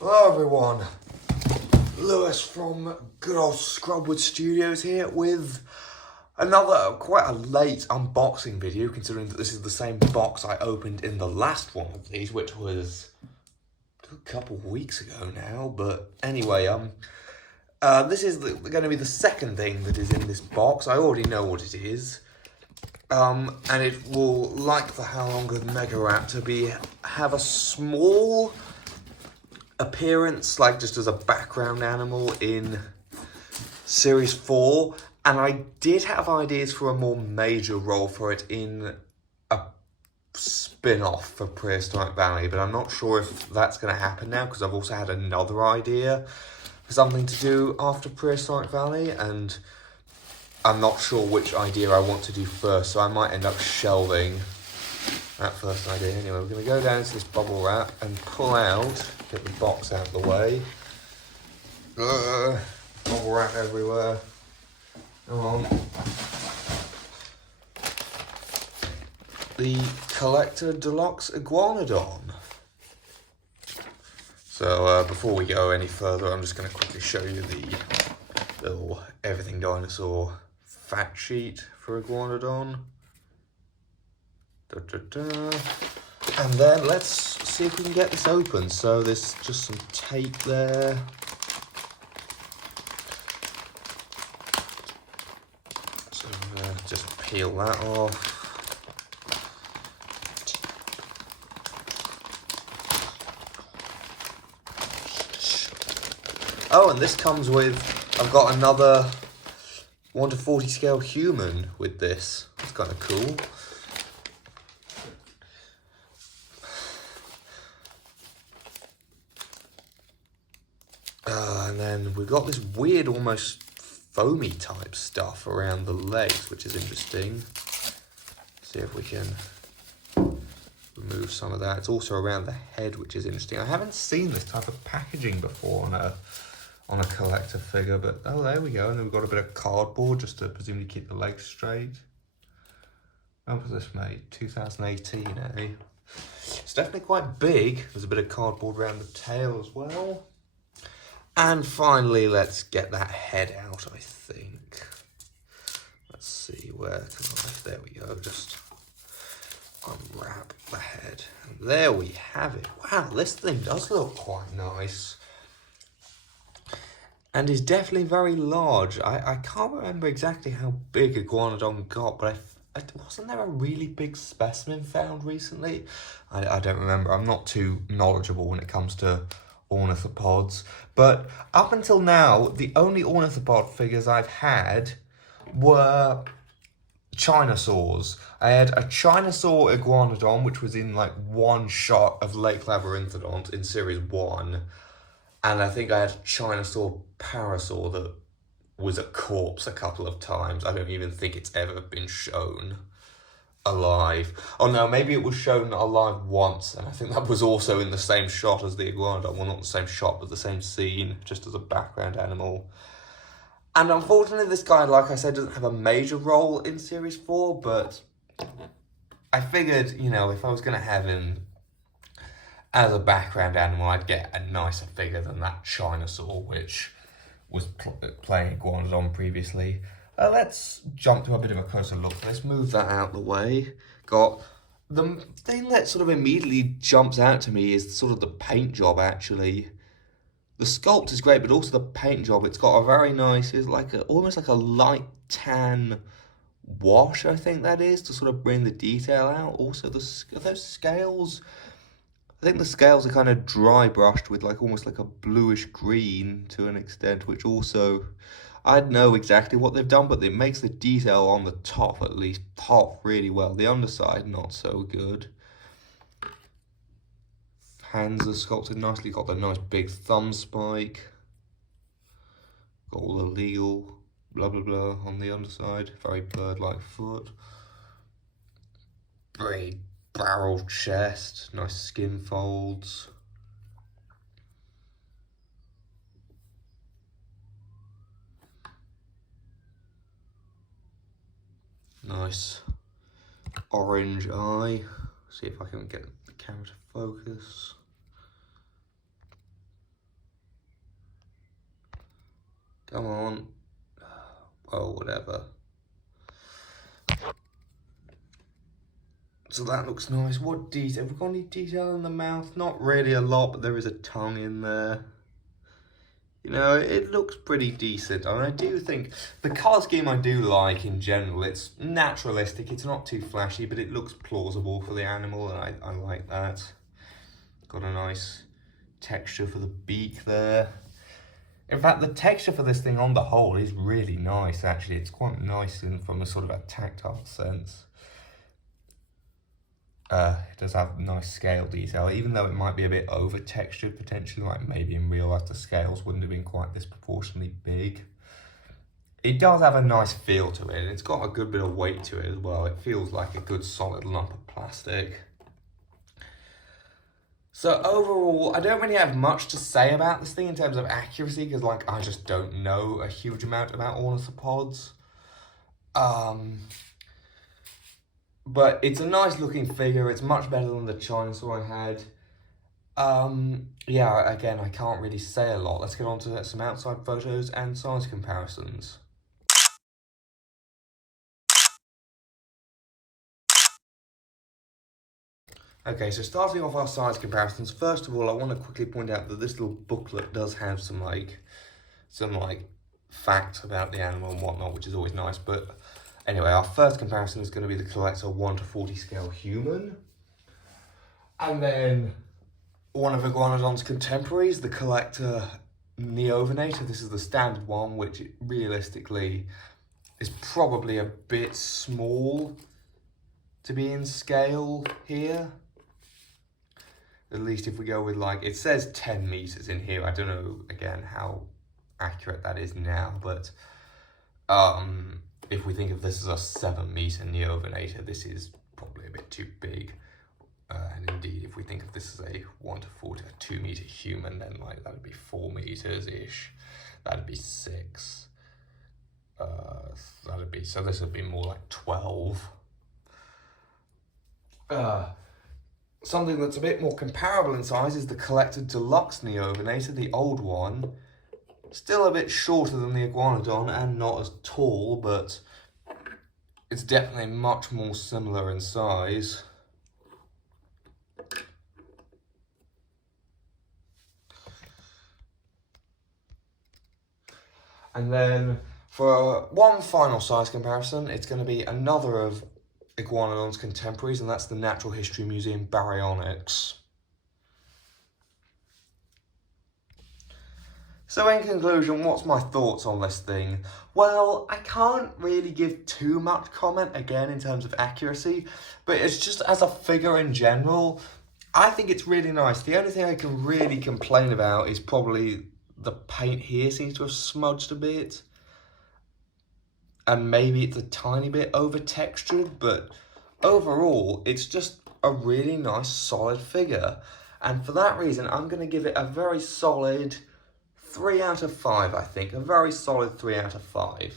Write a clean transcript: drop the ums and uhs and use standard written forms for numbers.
Hello everyone, Lewis from good old Scrubwood Studios here with another quite a late unboxing video, considering that this is the same box I opened in the last one of these, which was a couple of weeks ago now. But anyway, this is going to be the second thing that is in this box. I already know what it is. And it will, like the How Long Could Megaraptor have a small appearance, like just as a background animal in Series 4, and I did have ideas for a more major role for it in a spin-off for Prehistoric Valley, but I'm not sure if that's going to happen now, because I've also had another idea for something to do after Prehistoric Valley, and I'm not sure which idea I want to do first, so I might end up shelving that first idea. Anyway, we're going to go down to this bubble wrap and pull out, get the box out of the way. Bubble wrap everywhere. Come on. The CollectA Deluxe Iguanodon. So before we go any further, I'm just going to quickly show you the little Everything Dinosaur fact sheet for Iguanodon. And then let's see if we can get this open. So there's just some tape there. So just peel that off. Oh, and this comes with, I've got another 1:40 scale human with this. That's kind of cool. And then we've got this weird, almost foamy type stuff around the legs, which is interesting. See if we can remove some of that. It's also around the head, which is interesting. I haven't seen this type of packaging before on a collector figure, but oh, there we go. And then we've got a bit of cardboard just to presumably keep the legs straight. When was this made? 2018, eh? It's definitely quite big. There's a bit of cardboard around the tail as well. And finally, let's get that head out, I think. Let's see where to life. There we go. Just unwrap the head. And there we have it. Wow, this thing does look quite nice. And is definitely very large. I can't remember exactly how big Iguanodon got, but wasn't there a really big specimen found recently? I don't remember. I'm not too knowledgeable when it comes to ornithopods, but up until now, the only ornithopod figures I've had were Chinosaurs. I had a Chinosaur Iguanodon, which was in like one shot of Lake Labyrinthodont in Series 1, and I think I had a Chinosaur Parasaur that was a corpse a couple of times. I don't even think it's ever been shown alive. Oh no, maybe it was shown alive once, and I think that was also in the same shot as the Iguanodon. Well, not the same shot, but the same scene, just as a background animal. And unfortunately, this guy, like I said, doesn't have a major role in Series 4, but I figured, you know, if I was going to have him as a background animal, I'd get a nicer figure than that Chinosaur, which was playing Iguanodon previously. Let's jump to a bit of a closer look. Let's move that out the way. Got the thing that sort of immediately jumps out to me is sort of the paint job, actually. The sculpt is great, but also the paint job. It's got a very nice, it's like almost like a light tan wash, I think that is, to sort of bring the detail out. Also, those scales, I think the scales are kind of dry brushed with like almost like a bluish green to an extent, which also, I don't know exactly what they've done, but it makes the detail on the top at least pop really well. The underside, not so good. Hands are sculpted nicely, got the nice big thumb spike. Got all the legal blah blah blah on the underside, very bird-like foot. Very barrel chest, nice skin folds. Nice orange eye. See if I can get the camera to focus. Come on. Oh, whatever. So that looks nice. What detail? Have we got any detail in the mouth? Not really a lot, but there is a tongue in there. You know, it looks pretty decent. And I do think the colour scheme I do like in general. It's naturalistic. It's not too flashy, but it looks plausible for the animal, and I like that. Got a nice texture for the beak there. In fact, the texture for this thing on the whole is really nice, actually. It's quite nice from a sort of a tactile sense. It does have nice scale detail, even though it might be a bit over-textured potentially, like maybe in real life the scales wouldn't have been quite this proportionally big. It does have a nice feel to it, and it's got a good bit of weight to it as well. It feels like a good solid lump of plastic. So overall, I don't really have much to say about this thing in terms of accuracy, because like I just don't know a huge amount about ornithopods. But it's a nice looking figure. It's much better than the Chinosaur I had. Yeah, again, I can't really say a lot. Let's get on to some outside photos and size comparisons. Okay, so starting off our size comparisons, first of all, I want to quickly point out that this little booklet does have some facts about the animal and whatnot, which is always nice. But anyway, our first comparison is going to be the CollectA 1:40 scale human. And then one of Iguanodon's contemporaries, the CollectA Neovenator. This is the standard one, which realistically is probably a bit small to be in scale here. At least if we go with like, it says 10 meters in here. I don't know, again, how accurate that is now, but if we think of this as a 7 meter Neovenator, this is probably a bit too big. And indeed, if we think of this as a 1:40, a 2 meter human, then like that would be 4 meters-ish. That'd be 6. So this would be more like 12. Something that's a bit more comparable in size is the CollectA Deluxe Neovenator, the old one. Still a bit shorter than the Iguanodon and not as tall, but it's definitely much more similar in size. And then for one final size comparison, it's going to be another of Iguanodon's contemporaries, and that's the Natural History Museum Baryonyx. So in conclusion, what's my thoughts on this thing? Well, I can't really give too much comment, again, in terms of accuracy, but it's just as a figure in general, I think it's really nice. The only thing I can really complain about is probably the paint here seems to have smudged a bit. And maybe it's a tiny bit over-textured, but overall, it's just a really nice, solid figure. And for that reason, I'm going to give it a very solid 3 out of 5, I think. A very solid 3 out of 5.